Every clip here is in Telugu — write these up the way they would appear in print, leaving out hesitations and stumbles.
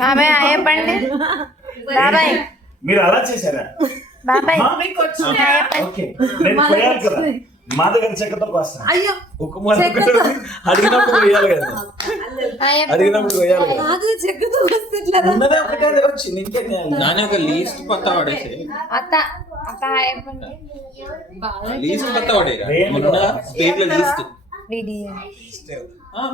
బాబాయ్ చెప్పండి. బాబాయ్ మీరు అలా చేశారా? బాబాయ్ మా దగ్గర చెక్కతో వస్తాను. అడిగినప్పుడు వేయాలి కదా, అడిగినప్పుడు వేయాలి నానే ఒక లీస్ట్ పత్తా పడేసి అత్త అత్త చెప్పండి. లీస్ట్ పత్తా పడేరా మొన్న స్పేట్ లో లీస్ట్ వీడియో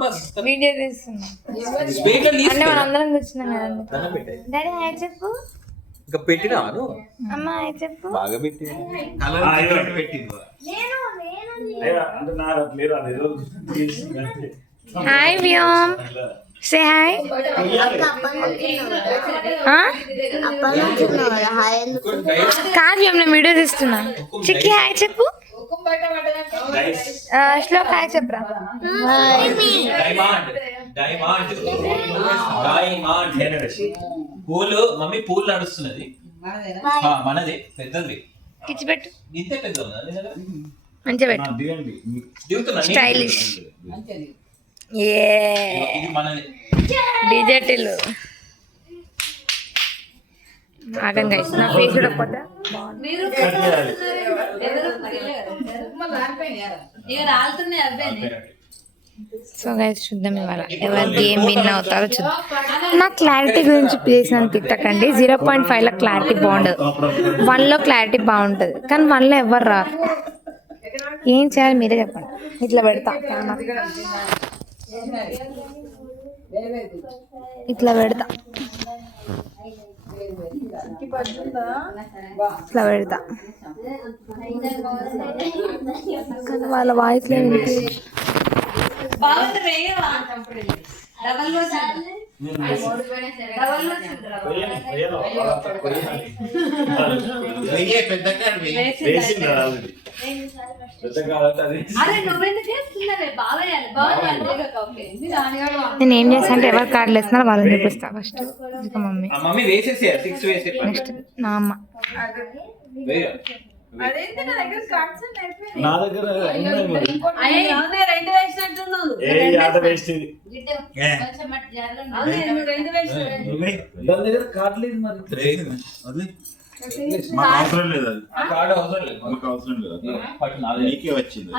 బస్ వీడియో తీస్తున్నా. స్పేట్ లో లీస్ట్ అంటే మనం అందరం కూర్చున్నాం కదండి. డాడీ హాయ్ చెప్పు. ఇంకా పెట్టినా అమ్మ హాయ్ చెప్పు. బాగా పెట్టి హాయ్ వ్యోమ్ సే హాయ్. కాదు వ్యోమ్ నేను వీడియో తీస్తున్నా. చిక్కి హాయ్ చెప్పు. శ్లోక్ హాయ్ చెప్పరా. పూలు మమ్మీ పూలు నడుస్తున్నది మనది పెద్దది కిచ్చి పెట్టు. ఇంతే పెద్ద మంచిగా పెట్టు. స్టైలిష్ ఇది మనది డిజెటిల్ ఆగంగా ఇచ్చిన ఫేస్ చూడకపోతే. సో గైస్ చూద్దాం ఇవాళ ఎవరు గేమ్ విన్ అవుతారో చూద్దాం. నా క్లారిటీ గురించి ప్లీజ్ నన్ను తిట్టకండి. 0.5లో క్లారిటీ బాగుండదు, 1లో క్లారిటీ బాగుంటుంది, కానీ 1లో ఎవరు రారు. ఏం చేయాలి మీరే చెప్పండి. ఇట్లా పెడతా ఇట్లా పెడతా ఇట్లా పెడతా కానీ వాళ్ళ వాయిస్ లేదు. నేను ఏం చేస్తా అంటే ఎవరు కార్డులు వేస్తున్నారో వాళ్ళని చూపిస్తా. ఫస్ట్ మమ్మీ, నెక్స్ట్ నా అమ్మ. నా దగ్గర కార్డు లేదు మరి. మాకు అవసరం లేదు, అది మాకు అవసరం లేదు. నీకే వచ్చింది,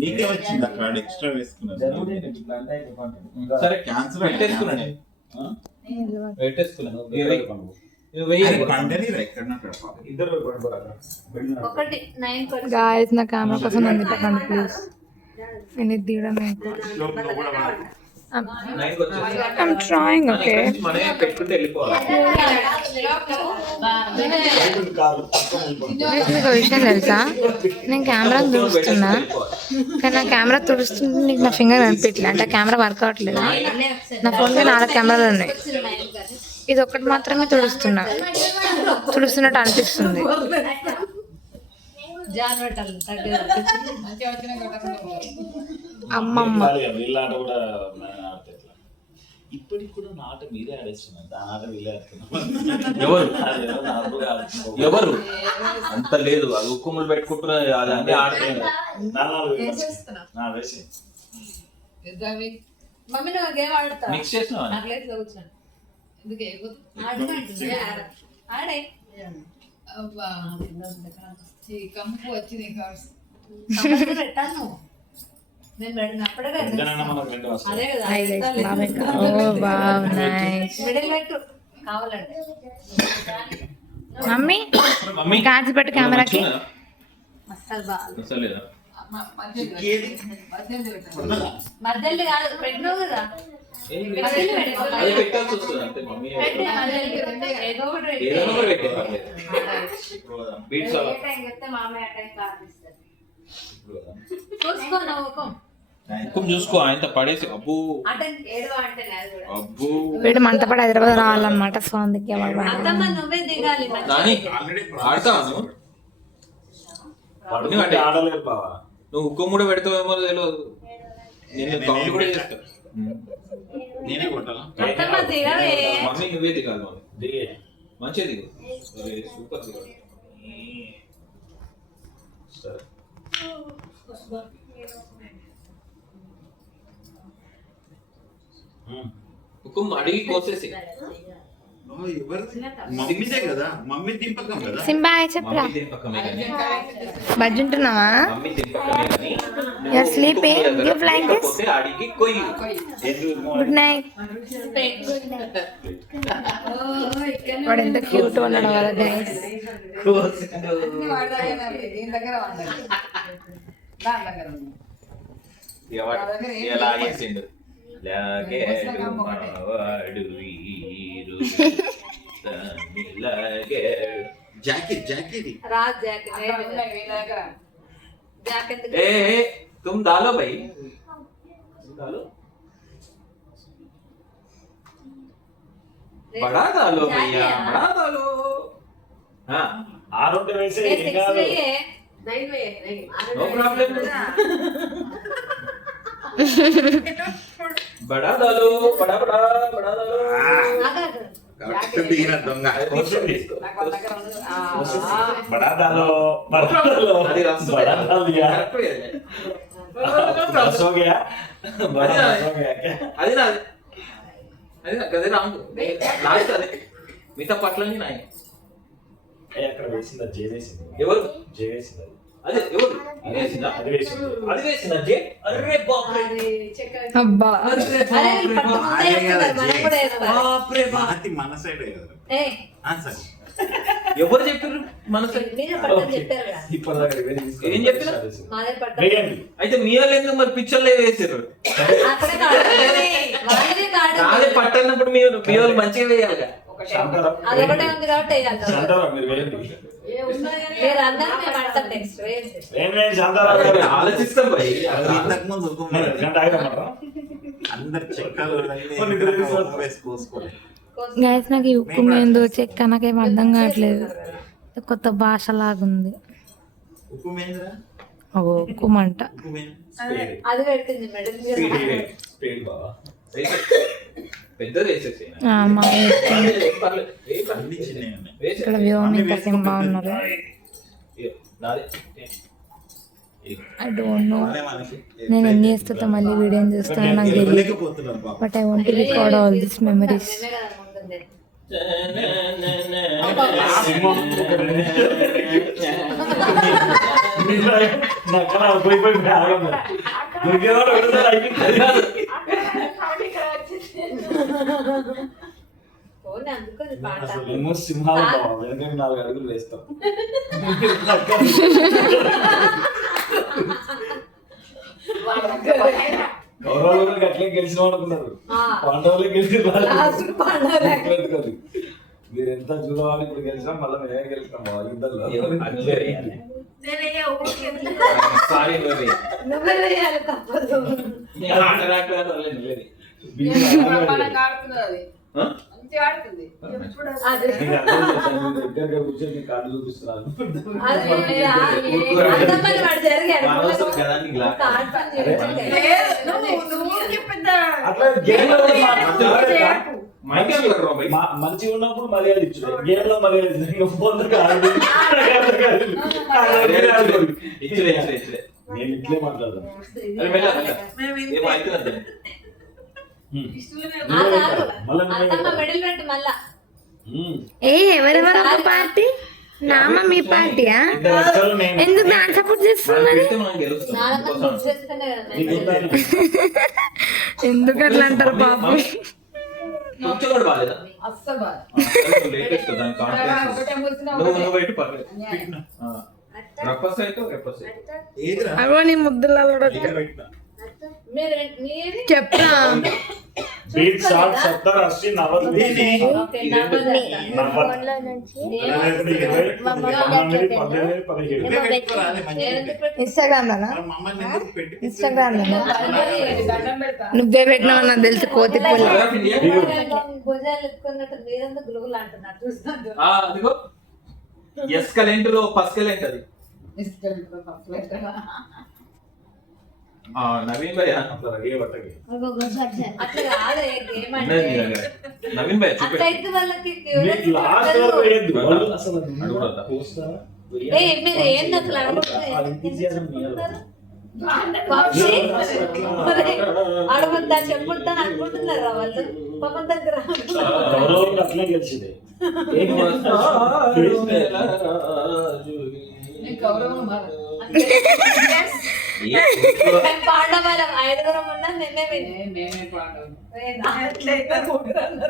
నీకే వచ్చింది ఆ కార్డు. ఎక్స్ట్రా వేసుకున్నాను. సరే క్యాన్సిల్ పెట్టేసుకున్నాను. గాయస్ నా కెమెరా కోసం నన్ను పెట్టండి ప్లీజ్. నేను ఇది తీయడం I'm trying, okay. మీకు విషయం తెలుసా, నేను కెమెరా తుడుస్తున్నా కానీ నా కెమెరా తుడుస్తుంది నీకు నా ఫింగర్ కనిపించలే అంటే కెమెరా వర్క్ అవ్వట్లేదు. నా ఫోన్కి 4 కెమెరాలు ఉన్నాయి, ఇది ఒక్కటి మాత్రమే తుడుస్తున్నట్టు అనిపిస్తుంది. అమ్మమ్మ ఇప్పటికి కూడా నాట మీరే ఆడేస్తున్నారు, ఆట వీళ్ళే ఎవరు అంత లేదు. అది ఉక్కుములు పెట్టుకుంటున్నారు, అది అన్ని ఆడుతున్నారు. మిక్స్ చేసినా కంపు వచ్చింది. మమ్మీ కార్డ్స్ పెట్టు కెమెరాకి. మధ్యలో కాదు పెట్టినావు కదా, చూసుకో ఆయన పడేసి అబ్బు వీడు మంటపడి హైదరాబాద్ రావాలన్నమాట. సో అందుకే నువ్వు ఉక్కు కూడా పెడతావేమో తెలియదు. నేను కౌంట్ కూడా చేస్తా. నేనే కొట్టాలా? మమ్మీ నువ్వే దిగాలి. మమ్మీ మంచిగా దిగు, సూపర్ దిగాలి. హుకుం అడిగి కోసేసి మమ్మీదే కదా, మమ్మీ దింపకం కదా. సింబా చెప్పరా మమ్మీ తింపకమే కానీ బజ్జుంటున్నావా మమ్మీ తింపకమే కానీ You're sleeping? Give like this? లేకపోతే అడిగి కొయ్యి. గుడ్ నైట్ వాడు ఎంత క్యూట్ ఉన్నాడు కదా గైస్. దీని దగ్గర వాడాలి. దాని దగ్గర ఉంది. ఎలా చేసిండు లాగేడు మావాడు వీరు తమిళగేడు. జాకెట్ జాకెట్ రాజ్ జాకెట్ వీళ్ళ దగ్గర జాకెట్ ఏ तुम डालो भाई, डालो बड़ा डालो भैया, बड़ा डालो. हाँ ఆరోగ్య వేసే ఏం కాదు. No problem. बड़ा डालो, बड़ा बड़ा बड़ा डालो. దిగిన దొంగ. బడాదాలో బడాదాలో అది రసం. బడాదాలియా కరెక్ట్ వేయాలి. రస్ हो गया बड़ा रस हो गया क्या అది నాది, అది నా గదే రాంగు లాస్ట్ అదే మిగతా పట్లని నాయి. ఏ అక్కడ వేసిందా జేవేసింది ఎవరు జేవేసింది అదే ఎవరు ఇది వేసిందా? అది వేసింది అది వేసిందా జే? అరే బాప్రే అబ్బా బాప్రే బాప్. మాతి మన సైడ్ కదా. సరే ఎవరు చెప్పారు మనసు? ఇప్పటిదాకా ఏం చెప్పినా? వేయండి అయితే మీ వాళ్ళు ఎందుకు మరి పిక్చర్లు వేసారు? నాదే పట్టన్నప్పుడు మీ వాళ్ళు మంచిగా వేయాలిగా. శాంతారా అదొకటే ఉంది కాబట్టి వేయాలి. శాంతారా మీరు వేయండి మీరు అందరూ మేము పడతాం నెక్స్ట్ వేయండి. వేయండి శాంతారా అరే, ఆలోచిస్తాం భయ్. ఇంతకు ముందు హుకుం లేదు. గంట ఆగమంటారా అందరు చెక్కలు వేసుకోవాలి. గైస్ నాకు ఈ ఉక్కు ఏందో చెక్క నాకేం అర్థం కావట్లేదు. కొత్త భాష లాగుంది. ఉప్పు మేంద్రా ఉక్కు మంట. ఉప్పు మేంద్ర అది పెట్టింది మెడల్ మీద. స్పీడ్ బావా పెద్దది వేసేసి మా అన్ని చిన్నవి ఉన్నాయి. ఇక్కడ వ్యోమ్ ఇంకా సింబా ఉన్నారు. ఐ డోంట్ నో అదే మనకి నేను ఎన్ని చేస్తుంటే మళ్ళీ వీడియో చూస్తాను నాకు తెలియదు. లేకపోతున్నాను పాపం. But I want record all this memories. మేమే కదా ముందుంది. నక్కన పోయి పోయి ఆగమ్మ దొరికేవాడు ఒకసారి అయిపోయింది పోనీ అందుకని పాట. మేము సింహాలు బావ వెనక 4 అడుగులు వేస్తాం కౌరవులు అట్లే గెలిచిన అనుకున్నారు పాండవులే గెలిచిన లాస్ట్ పాడాలి. పెట్టుకోదు మీరు ఎంత చూడవాలి ఇప్పుడు గెలిచినా మళ్ళీ మేమే గెలుస్తాం బావ యుద్ధంలో సారీ నువ్వే వేయాలి తప్పదు. అది దగ్గరగా కూర్చొని కార్డు చూపిస్తున్నాను అది అంతమంది వాడు జరిగాడు. అట్లా గేమ్ లో మంచిగా ఉన్నప్పుడు మర్యాద ఇచ్చు గేమ్ లో మర్యాద నేను ఇట్లే మాట్లాడతాను అత్తమ్మ మెడల్ పెట్టు మళ్ళా. ఏ ఎవరెవరు ఒక పార్టీ? నామ మీ పార్టీయా? ఎందుకు దాని సపోర్ట్ చేస్తున్నది? నాన్నమ్మ కృషి చేస్తేనే కదా మెడల్. ఎందుకు అట్లా అంటారు పాపం? కొంచెం కూడా బాగాలేదా? అస్సలు బాగా. లేటెస్ట్ దాని కాన్ఫిడెన్స్ ఒకటే కూర్చున్నా నువ్వు ఒకటే. నువ్వు బయట పర్లేదు రప్పస్ అయితే రెప్పస్ ఏదిరా అవో నీ ముద్దులలో ఇక్కడ పెట్టినా. మీది చెప్పా. Beat shot 70 80 90 okay నవ్వదు. 17 ఇవే పెట్టుకోరా, అదే మంచిది. ఇన్స్టాగ్రామ్ లోనా? మరి మమ్మల్ని ఎందుకు పెట్టి ఇన్స్టాగ్రామ్ లోనా? నువ్వే పెట్టినావు నాకు తెలుసు కోతి పుల్ల. భుజాలు ఎత్తుకున్నట్టు మీరంతా గులుగులు అంటున్నారు చూస్తాను. అదిగో ఎస్కలెంట్ లో పస్కలెంట్ అది నవీన్ భయ్య అట్లా రెడీ పట్టకి అట్లా కాదు గేమ్ అంటే నవీన్ భయ్య అట్లా అయితే వాళ్ళకి మీకు లాస్ట్ వరకు వేయద్దు వాళ్ళు అసలు అడుగుతా. పోస్తారా ఏ మీరు ఏంది అసలు అది enthusiasm నీయాలి. వంశీ అడగొద్దా చెప్పొద్దా అనుకుంటున్నారా వాళ్ళు పాపం దగ్గర గౌరవం అట్లే గెలిచింది పాండవాళ్ళం 5 ఉన్నా నిన్నే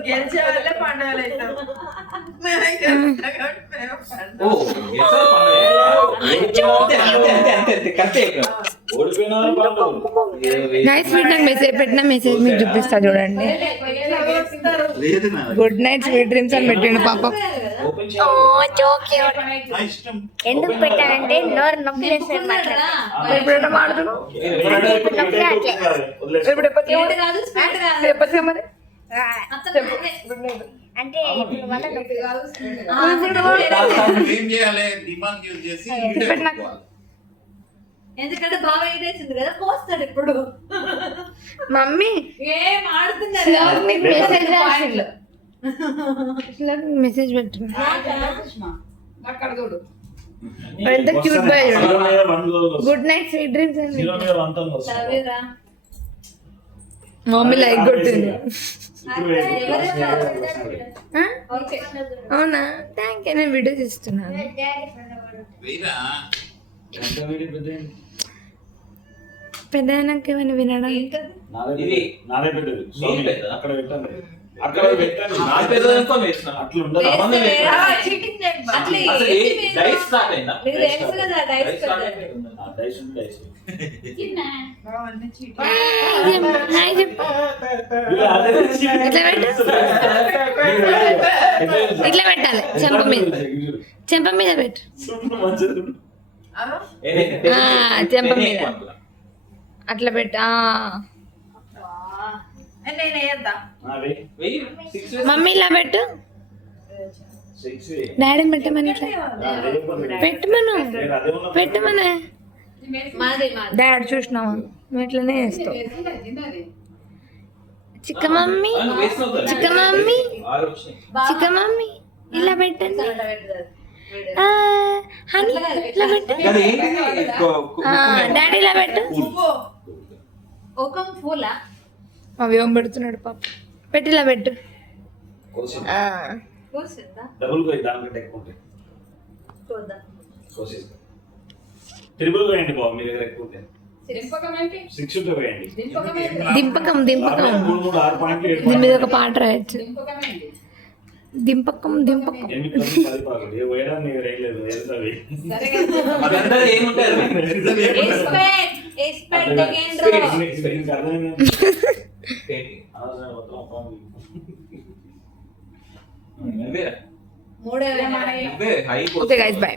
గెలిచే వాళ్ళే పండుగలు అవుతాం ఓ ఓడిపోయిన నైట్ స్వీట్ నాకు మెసేజ్ పెట్టిన మెసేజ్ మీకు చూపిస్తా చూడండి. లేదు నా గుడ్ నైట్ స్వీట్ డ్రీమ్స్ అని పెట్టిండు పాపం. నా ఇష్టం. ఎందుకు పెట్టానంటే నోరు నొప్పి అంటే ఏం చేయాలి దిమాగ్ యూజ్ చేసి ఎందుకంటే బాగా ఇదేసింది కదా పోస్తాడు ఇప్పుడు మమ్మీ ఏం ఆడుతున్నారు మెసేజ్ రాసిండు. మెసేజ్ పెట్టిన అక్కడ చూడు ఎంత cute boy. Good night sweet dreams అని చదివిరా మమ్మీ లైక్ కొట్టింది. ఆ? ఓకే అవునా థ్యాంక్ యూ. నేను వీడియో తీస్తున్నాను. వేరా పెద్ద అయినాక ఏమైనా వినడం ఇది నాదే పెట్టదు నేను పెట్టదా? అక్కడ పెట్టండి అక్కడ పెట్టండి నా పెద్దదనుకో వేసిన. అట్లా ఉండదు సంబంధం లేదు. చీటింగ్ చేయకు అట్లా అసలు ఏంటి ఏ మీరు? డైస్ స్టార్ట్ అయిందా? మీకు తెలుసు కదా డైస్ డైస్ స్టార్ట్ కదా. అయిపోయిందా? డైస్ ఉంది డైస్ అవన్నీ చీటింగ్ హాయ్ చెప్పు. ఇట్లా పెట్టాలి చెంప మీద. చెంప మీద పెట్టు. ఏ, నేను ఆ, చెంప నేను మీద. ఎక్కువ అనుకున్నా. అట్లా పెట్టు. నేను వేయద్దా వెయ్యి, 6 వేసి. మమ్మీ ఇలా పెట్టు. డాడీ పెట్టమని ఇట్లా పెట్టమను. పెట్టమనే మాది మాది డాడీ చూసినావా నువ్వు ఇట్లనే వేస్తావు. చిక్క మమ్మీ ఆ, నువ్వు వేసినావు కదా. చిక్క మమ్మీ 6 వచ్చినాయి. చిక్క మమ్మీ ఇలా పెట్టండి. ఆ, హనీ ఇలా పెట్టు. కానీ ఏంటిది? ఆ, డాడీ ఇలా పెట్టు. ఒక పూలా అవి ఏం పెడుతున్నాడు పాప. పెట్టి ఇలా పెట్టు. ఆ, కూర్చుందా డబుల్ పోయి దానికంటే ఎక్కువ ఉంటాయి చూద్దాం కోసేసి ట్రిపుల్ పోయండి బాబు మీ దగ్గర ఎక్కువ ఉంటాయి దింపకమేంటి 6 ఉంటే పోయండి దింపకమేంటి దింపకం దింపకం. 3 3 6 పాయింట్లు 7 దీని మీద ఒక పాట రాయొచ్చు. దింపకమేంటి దింపకం దింపకం. 8 10 పాకులు ఏ పోయడానికి రైలేదు వెళ్తావి సరే కదా మరి అందరూ ఏముంటారు? ఎస్పెక్ట్ దగ్గర అర్థమైంది ఏంటి? అనవసరం మొత్తం ఇదే, మూడే ఇదే హై ఓకే గైస్ బాయ్.